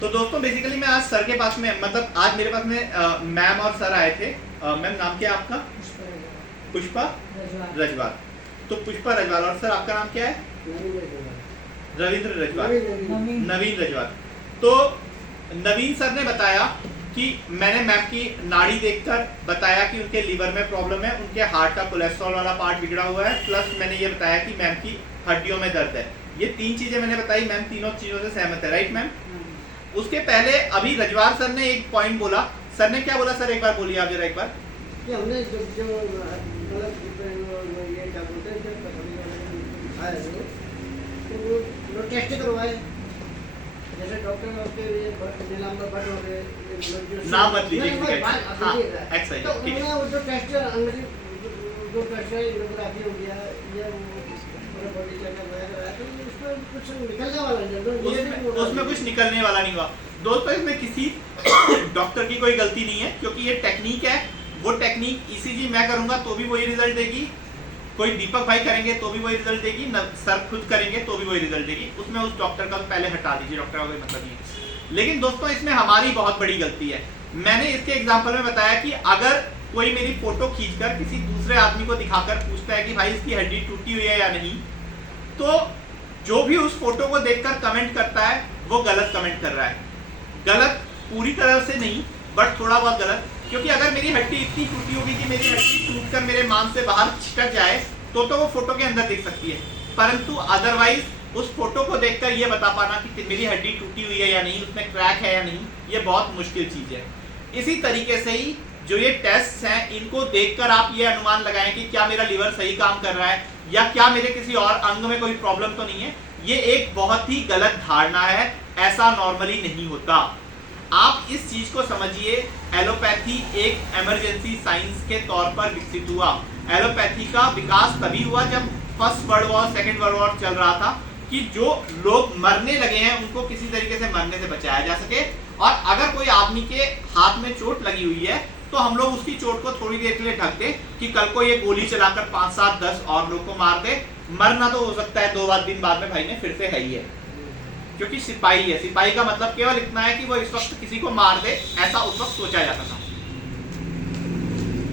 तो दोस्तों बेसिकली मैं आज सर के पास में मतलब आज मेरे पास में मैम और सर आए थे। मैम नाम क्या है आपका? पुष्पा रजवाल। तो पुष्पा रजवाल और सर आपका नाम क्या है? रविंद्र रजवाल। नवीन रजवाल। तो नवीन सर ने बताया कि मैंने मैम की नाड़ी देखकर बताया कि उनके लीवर में प्रॉब्लम है, उनके हार्ट का कोलेस्ट्रॉल वाला पार्ट बिगड़ा हुआ है, प्लस मैंने ये बताया कि मैम की हड्डियों में दर्द है। ये तीन चीजें मैंने बताई, मैम तीनों चीजों से सहमत है, राइट मैम? उसके पहले अभी रजवाल सर ने एक पॉइंट बोला। सर ने क्या बोला सर, एक बार बोलिए आप जरा एक बार। कि हमने जो ये क्या बोलते हैं तो वो टेस्ट करवाए, जैसे डॉक्टर उसके नीलांबर भट्ट हो गए, नाम मत लीजिए, तो उन्होंने वो जो टेस्ट जो टेस्ट है एंजियोग्राफी हो गया या बॉडी चेकअप वगैरह, तो उसमें कुछ निकलने वाला नहीं, उसमें कुछ निकलने वाला नहीं हुआ दोस्तों। इसमें किसी डॉक्टर की कोई गलती नहीं है, क्योंकि ये टेक्निक है। वो टेक्निक ईसीजी मैं करूंगा तो भी वही रिजल्ट देगी, कोई दीपक भाई करेंगे तो भी वही रिजल्ट देगी, सर खुद करेंगे तो भी वही रिजल्ट देगी। उसमें उस डॉक्टर का तो पहले हटा दीजिए, डॉक्टर का कोई मतलब नहीं है। लेकिन दोस्तों इसमें हमारी बहुत बड़ी गलती है। मैंने इसके एग्जाम्पल में बताया कि अगर कोई मेरी फोटो खींचकर किसी दूसरे आदमी को दिखाकर पूछता है कि भाई इसकी हड्डी टूटी हुई है या नहीं, तो जो भी उस फोटो को देखकर कमेंट करता है वो गलत कमेंट कर रहा है। गलत पूरी तरह से नहीं, बट थोड़ा बहुत गलत। क्योंकि अगर मेरी हड्डी इतनी टूटी होगी कि मेरी हड्डी टूटकर मेरे मांस से बाहर छिटक जाए तो वो फोटो के अंदर दिख सकती है, परंतु अदरवाइज उस फोटो को देखकर ये बता पाना कि मेरी हड्डी टूटी हुई है या नहीं, उसमें क्रैक है या नहीं, ये बहुत मुश्किल चीज है। इसी तरीके से ही जो ये टेस्ट हैं, इनको देखकर आप ये अनुमान लगाएं कि क्या मेरा लीवर सही काम कर रहा है या क्या मेरे किसी और अंग में कोई प्रॉब्लम तो नहीं है। ये एक बहुत ही गलत धारणा है, ऐसा नॉर्मली नहीं होता। आप इस चीज को समझिए, एलोपैथी एक इमरजेंसी साइंस के तौर पर विकसित हुआ। एलोपैथी का विकास तभी हुआ जब first world war, second world war चल रहा था, कि जो लोग मरने लगे हैं उनको किसी तरीके से मरने से बचाया जा सके। और अगर कोई आदमी के हाथ में चोट लगी हुई है तो हम लोग उसकी चोट को थोड़ी देर के लिए ढक दे कि कल को ये गोली चलाकर 5, 7, 10 और लोग को मार दे। मरना तो हो सकता है 2 दिन बाद में भाई ने फिर से है ही है, क्योंकि सिपाही है। सिपाही का मतलब केवल इतना है कि वो इस वक्त किसी को मार दे, ऐसा उस वक्त सोचा जाता था।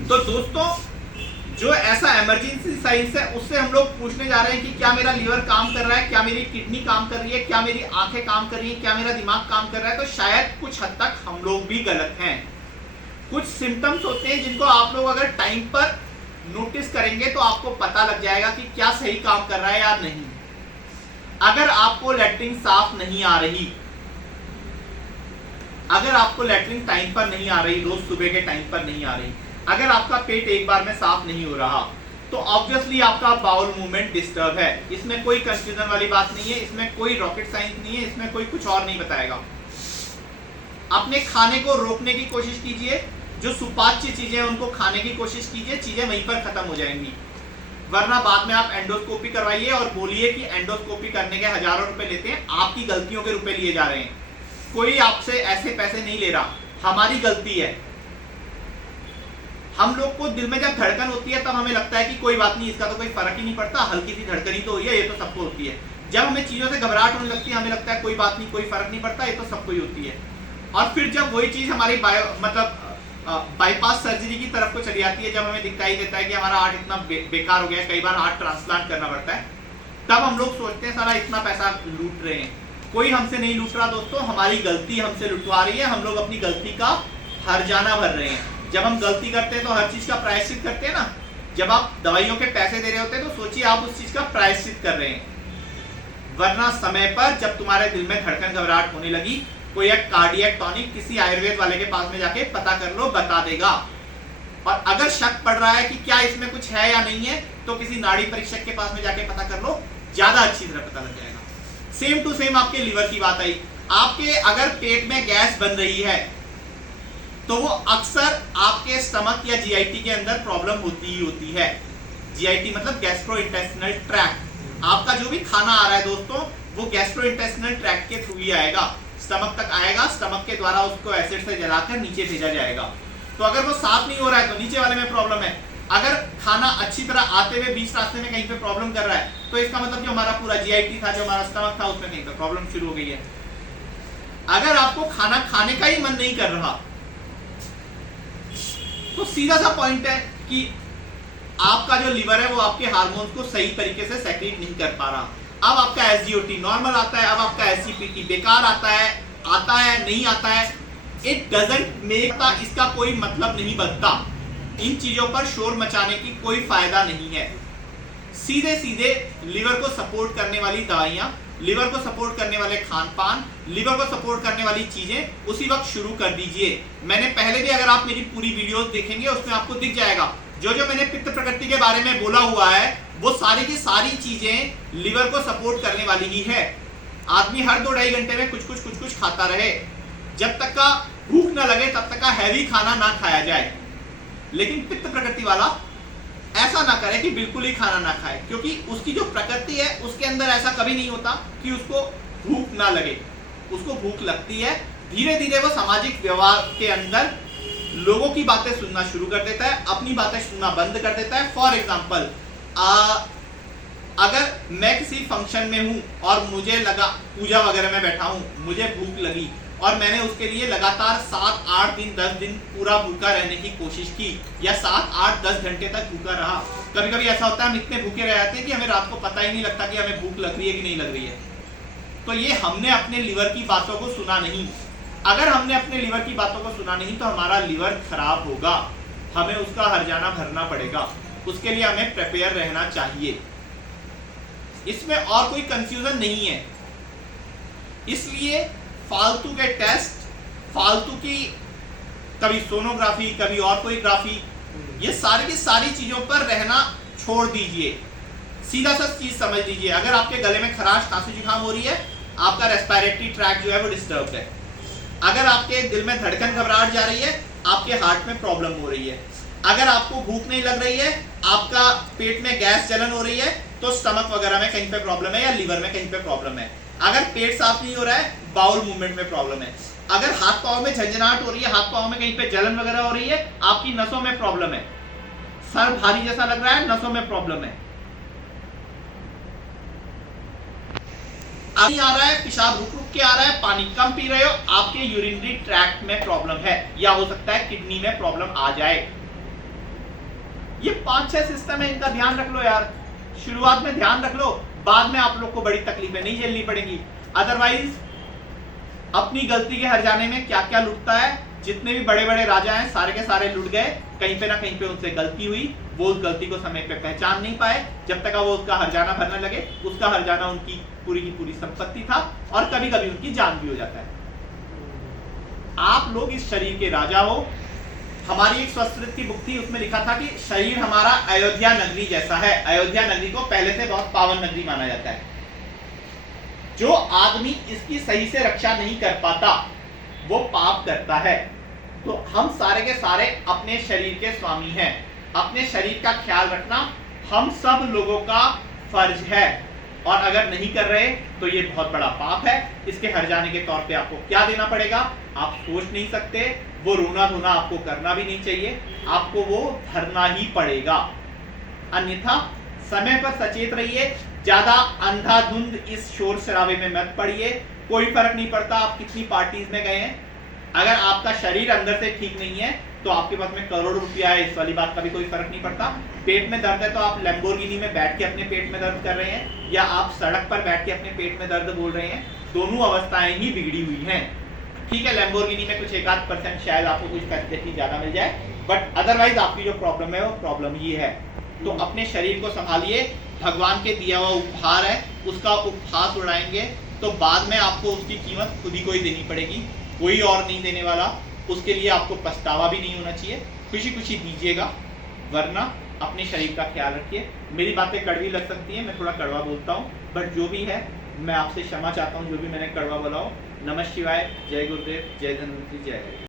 तो दोस्तों जो ऐसा इमरजेंसी साइंस है उससे हम लोग पूछने जा रहे हैं कि क्या मेरा लीवर काम कर रहा है, क्या मेरी किडनी काम कर रही है, क्या मेरी आंखें काम कर रही है, क्या मेरा दिमाग काम कर रहा है, तो शायद कुछ हद तक हम लोग भी गलत हैं। कुछ सिम्टम्स होते हैं जिनको आप लोग अगर टाइम पर नोटिस करेंगे तो आपको पता लग जाएगा कि क्या सही काम कर रहा है या नहीं। अगर आपको लैट्रिन साफ नहीं आ रही, अगर आपको लैट्रिन टाइम पर नहीं आ रही, रोज सुबह के टाइम पर नहीं आ रही, अगर आपका पेट एक बार में साफ नहीं हो रहा, तो ऑब्वियसली आपका बाउल मूवमेंट डिस्टर्ब है। इसमें कोई कंफ्यूजन वाली बात नहीं है, इसमें कोई रॉकेट साइंस नहीं है, इसमें कोई कुछ और नहीं बताएगा। अपने खाने को रोकने की कोशिश कीजिए, जो सुपाच्य चीजें हैं उनको खाने की कोशिश कीजिए, चीजें वहीं पर खत्म हो जाएंगी। वरना बाद में आप एंडोस्कोपी करवाइए और बोलिए कि एंडोस्कोपी करने के हजारों रुपए लेते हैं, आपकी गलतियों के रुपए लिए जा रहे हैं। कोई आपसे ऐसे पैसे नहीं ले रहा, हमारी गलती है। हम लोग को दिल में जब धड़कन होती है तब हमें लगता है कि कोई बात नहीं, इसका तो कोई फर्क ही नहीं पड़ता, हल्की सी धड़कन ही तो हुई है, ये तो सबको होती है। जब हमें चीजों से घबराहट होने लगती है, हमें लगता है कोई बात नहीं, कोई फर्क नहीं पड़ता, ये तो सबको ही होती है। और फिर जब वही चीज हमारी बाईपास सर्जरी की तरफ को चली जाती है, जब हमें दिखाई देता है कि हमारा हार्ट इतना बेकार हो गया है, कई बार हार्ट ट्रांसप्लांट करना पड़ता है, तब हम लोग सोचते हैं साला इतना पैसा लूट रहे हैं। कोई हमसे नहीं लूट रहा दोस्तों, हमारी गलती हमसे लुटवा रही है। हम लोग अपनी गलती का हर्जाना भर रहे हैं। जब हम गलती करते हैं तो हर चीज का प्रायश्चित करते हैं ना। जब आप दवाइयों के पैसे दे रहे होते हैं तो सोचिए आप उस चीज का प्रायश्चित कर रहे हैं। वरना समय पर जब तुम्हारे दिल में धड़कन घबराहट होने लगी, कोई एक कार्डियक टॉनिक किसी आयुर्वेद वाले के पास में जाके पता कर लो, बता देगा। और अगर शक पड़ रहा है कि क्या इसमें कुछ है या नहीं है, तो किसी नाड़ी परीक्षक के पास में जाके पता कर लो, ज्यादा अच्छी तरह पता लग जाएगा। सेम टू सेम आपके लीवर की बात आई। आपके अगर पेट में गैस बन रही है तो वो अक्सर आपके स्टमक या जीआईटी के अंदर प्रॉब्लम होती ही होती है। जीआईटी मतलब गैस्ट्रोइंटेस्टिनल ट्रैक्ट। आपका जो भी खाना आ रहा है दोस्तों, वो गैस्ट्रोइंटेस्टिनल ट्रैक्ट के थ्रू ही आएगा, स्टमक तक आएगा, स्टमक के द्वारा उसको एसिड से जलाकर नीचे भेजा जाएगा। तो अगर वो साफ नहीं हो रहा है तो नीचे वाले में प्रॉब्लम है। अगर खाना अच्छी तरह आते हुए बीच रास्ते में कहीं पे प्रॉब्लम कर रहा है, तो इसका मतलब जो हमारा पूरा जीआईटी था, जो हमारा स्टमक था, उसमें कहीं पे प्रॉब्लम शुरू हो गई है। अगर आप आपको खाना खाने का ही मन नहीं कर रहा, तो सीधा सा पॉइंट है कि आपका जो लिवर है वो आपके हार्मोन्स को सही तरीके से सेक्रेट नहीं कर पा रहा। अब आपका एसजीओटी नॉर्मल आता है, अब आपका एसजीपीटी बेकार आता है नहीं आता है, इट डजंट मेक, इसका कोई मतलब नहीं बनता। इन चीजों पर शोर मचाने की कोई फायदा नहीं है। सीधे सीधे लिवर को सपोर्ट करने वाली दवाइयां, लिवर को सपोर्ट करने वाले खान पान, लिवर को सपोर्ट करने वाली चीजें उसी वक्त शुरू कर दीजिए। मैंने पहले भी, अगर आप मेरी पूरी वीडियोस देखेंगे उसमें आपको दिख जाएगा, जो जो मैंने पित्त प्रकृति के बारे में बोला हुआ है वो सारी की सारी चीजें लिवर को सपोर्ट करने वाली ही है। आदमी हर 2-2.5 घंटे में कुछ खाता रहे, जब तक का भूख ना लगे तब तक का हैवी खाना ना खाया जाए। लेकिन पित्त प्रकृति वाला ऐसा ना करे कि बिल्कुल ही खाना ना खाए, क्योंकि उसकी जो प्रकृति है उसके अंदर ऐसा कभी नहीं होता कि उसको भूख ना लगे। उसको भूख लगती है, धीरे धीरे वो सामाजिक व्यवहार के अंदर लोगों की बातें सुनना शुरू कर देता है, अपनी बातें सुनना बंद कर देता है। फॉर एग्जाम्पल, अगर मैं किसी फंक्शन में हूं और मुझे लगा, पूजा वगैरह में बैठा हूं, मुझे भूख लगी और मैंने उसके लिए लगातार 7-8 दिन 10 दिन पूरा भूखा रहने की कोशिश की, या 7-8-10 घंटे तक भूखा रहा। कभी कभी ऐसा होता है हम इतने भूखे रह जाते हैं कि हमें रात को पता ही नहीं लगता कि हमें भूख लग रही है कि नहीं लग रही है। तो ये हमने अपने लिवर की बातों को सुना नहीं। अगर हमने अपने लिवर की बातों को सुना नहीं तो हमारा लिवर खराब होगा, हमें उसका हर्जाना भरना पड़ेगा। उसके लिए हमें प्रिपेयर रहना चाहिए, इसमें और कोई कंफ्यूजन नहीं है। इसलिए फालतू के टेस्ट, फालतू की कभी सोनोग्राफी कभी और कोई ग्राफी, ये सारी की सारी चीजों पर रहना छोड़ दीजिए। सीधा सा चीज समझ लीजिए, अगर आपके गले में खराश खांसी जुकाम हो रही है, आपका रेस्पिरेटरी ट्रैक जो है वो डिस्टर्ब है। अगर आपके दिल में धड़कन घबराहट जा रही है, आपके हार्ट में प्रॉब्लम हो रही है। अगर आपको भूख नहीं लग रही है, आपका पेट में गैस जलन हो रही है, तो स्टमक वगैरह में कहीं पे प्रॉब्लम है या लिवर में कहीं पे प्रॉब्लम है। अगर पेट साफ नहीं हो रहा है, बाउल मूवमेंट में प्रॉब्लम है। अगर हाथ पांव में झंझनाहट हो रही है, हाथ पांव में कहीं पे जलन वगैरह हो रही है, आपकी नसों में प्रॉब्लम है। सर भारी जैसा लग रहा है, नसों में प्रॉब्लम है। पानी आ रहा है, पेशाब रुक रुक के आ रहा है, पानी कम पी रहे हो, आपके यूरिनरी ट्रैक्ट में प्रॉब्लम है, या हो सकता है किडनी में प्रॉब्लम आ जाए। ये 5-6 सिस्टम है, इनका ध्यान रख लो यार। शुरुआत में ध्यान रख लो, बाद में आप लोग को बड़ी तकलीफें नहीं झेलनी पड़ेगी। अदरवाइज अपनी गलती के हर्जाने में क्या क्या लुटता है, जितने भी बड़े बड़े राजा हैं सारे के सारे लुट गए। कहीं पे ना कहीं पे उनसे गलती हुई, वो उस गलती को समय पे पहचान नहीं पाए। जब तक वो उसका हर्जाना भरने लगे, उसका हर्जाना उनकी पूरी की पूरी संपत्ति था, और कभी कभी उनकी जान भी हो जाता है। आप लोग इस शरीर के राजा हो। हमारी एक संस्कृत की बुक थी, उसमें लिखा था कि शरीर हमारा अयोध्या नगरी जैसा है। अयोध्या नगरी को पहले से बहुत पावन नगरी माना जाता है। जो आदमी इसकी सही से रक्षा नहीं कर पाता वो पाप करता है। तो हम सारे के सारे अपने शरीर के स्वामी हैं। अपने शरीर का ख्याल रखना हम सब लोगों का फर्ज है, और अगर नहीं कर रहे तो ये बहुत बड़ा पाप है। इसके हर्जाने के तौर पे आपको क्या देना पड़ेगा आप सोच नहीं सकते। वो रोना धोना आपको करना भी नहीं चाहिए, आपको वो भरना ही पड़ेगा। अन्यथा समय पर सचेत रहिए, ज्यादा अंधाधुंध इस शोर शराबे में मत पड़िए। कोई फर्क नहीं पड़ता आप कितनी पार्टीज में गए हैं, अगर आपका शरीर अंदर से ठीक नहीं है तो आपके पास में करोड़ रुपया है, इस वाली बात का भी कोई फर्क नहीं पड़ता। पेट में दर्द है तो आप लैम्बोर्गिनी में बैठ के अपने पेट में दर्द कर रहे हैं, या आप सड़क पर बैठ के अपने पेट में दर्द बोल रहे हैं, दोनों अवस्थाएं ही बिगड़ी हुई हैं। ठीक है, लैम्बोर्गिनी में कुछ 1-8% शायद आपको कुछ फैसिलिटी ज्यादा मिल जाए, बट अदरवाइज आपकी जो प्रॉब्लम है वो प्रॉब्लम ही है। तो अपने शरीर को संभालिए, भगवान के दिया हुआ उपहार है, उसका उपहास उड़ाएंगे तो बाद में आपको उसकी कीमत खुद ही कोई देनी पड़ेगी, कोई और नहीं देने वाला। उसके लिए आपको पछतावा भी नहीं होना चाहिए, खुशी खुशी दीजिएगा, वरना अपने शरीर का ख्याल रखिए। मेरी बातें कड़वी लग सकती हैं, मैं थोड़ा कड़वा बोलता हूँ, बट जो भी है मैं आपसे क्षमा चाहता हूँ जो भी मैंने कड़वा बोला हो। नमः शिवाय, जय गुरुदेव, जय धन्वंतरी, जय।